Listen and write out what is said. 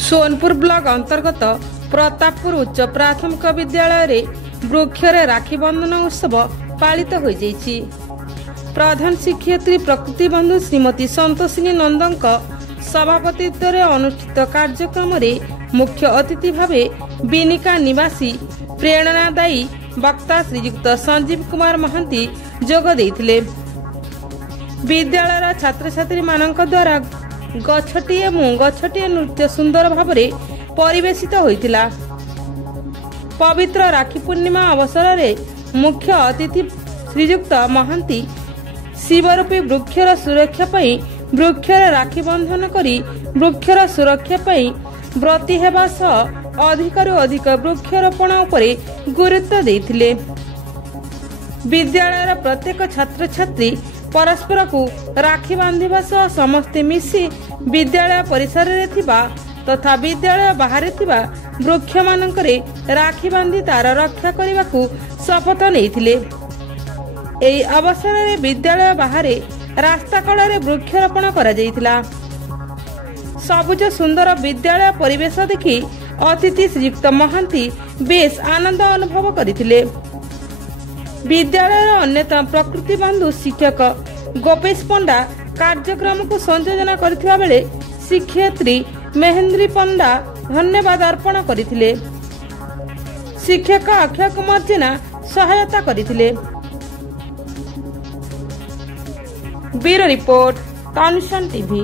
Sonpur block अंतर्गत प्रतापपुर उच्च प्राथमिक विद्यालय वृक्षरे राखी बंधन उत्सव पालित हो जाइछि। प्रधान शिक्षयित्री प्रकृति बंधु श्रीमती संतोषिनी नंदक सभापतित्व में अनुष्ठित कार्यक्रम मुख्य अतिथि भावे बिनिका निवासी प्रेरणादायी वक्ता श्रीयुक्त संजीव कुमार महांती जोग देइथिले। विद्यालय छात्र छात्री मानक द्वारा गछटिए मु गछटिए नृत्य सुंदर भावरे परिवेशित होइतिला। पवित्र राखी पूर्णिमा अवसर में मुख्य अतिथि श्रीयुक्त महांती शिवरूपी वृक्षर सुरक्षा पई वृक्षर राखी बंधन करी वृक्षर सुरक्षा पई व्रती हेबा सह अधिकरु अधिक वृक्षरोपण उपरे गुरुत्व देइथिले। विद्यालयर प्रत्येक छात्र छात्री परस्पर को राखी बांधिबा सह समस्ते मिसी विद्यालय परिसर रे थिबा तथा विद्यालय बाहर थिबा वृक्ष मानकरे राखी बांधि तार रक्षा करने शपथ नेइथिले। एई अवसर में विद्यालय बाहर रास्ता कड़े वृक्षरोपण करा जायतिला। सबुज सुंदर विद्यालय परिवेश देखि अतिथि श्रीयुक्त महांती बेस आनंद अनुभव करथिले। विद्यालय अन्यतम प्रकृति बंधु शिक्षक गोपेश पंडा कार्यक्रम को संयोजन करथिबा बेले शिक्षयित्री महेंद्री पंडा धन्यवाद अर्पण करथिले। शिक्षक अक्षय कुमार जेना सहायता करथिले। ब्यूरो रिपोर्ट तानुशन टीवी।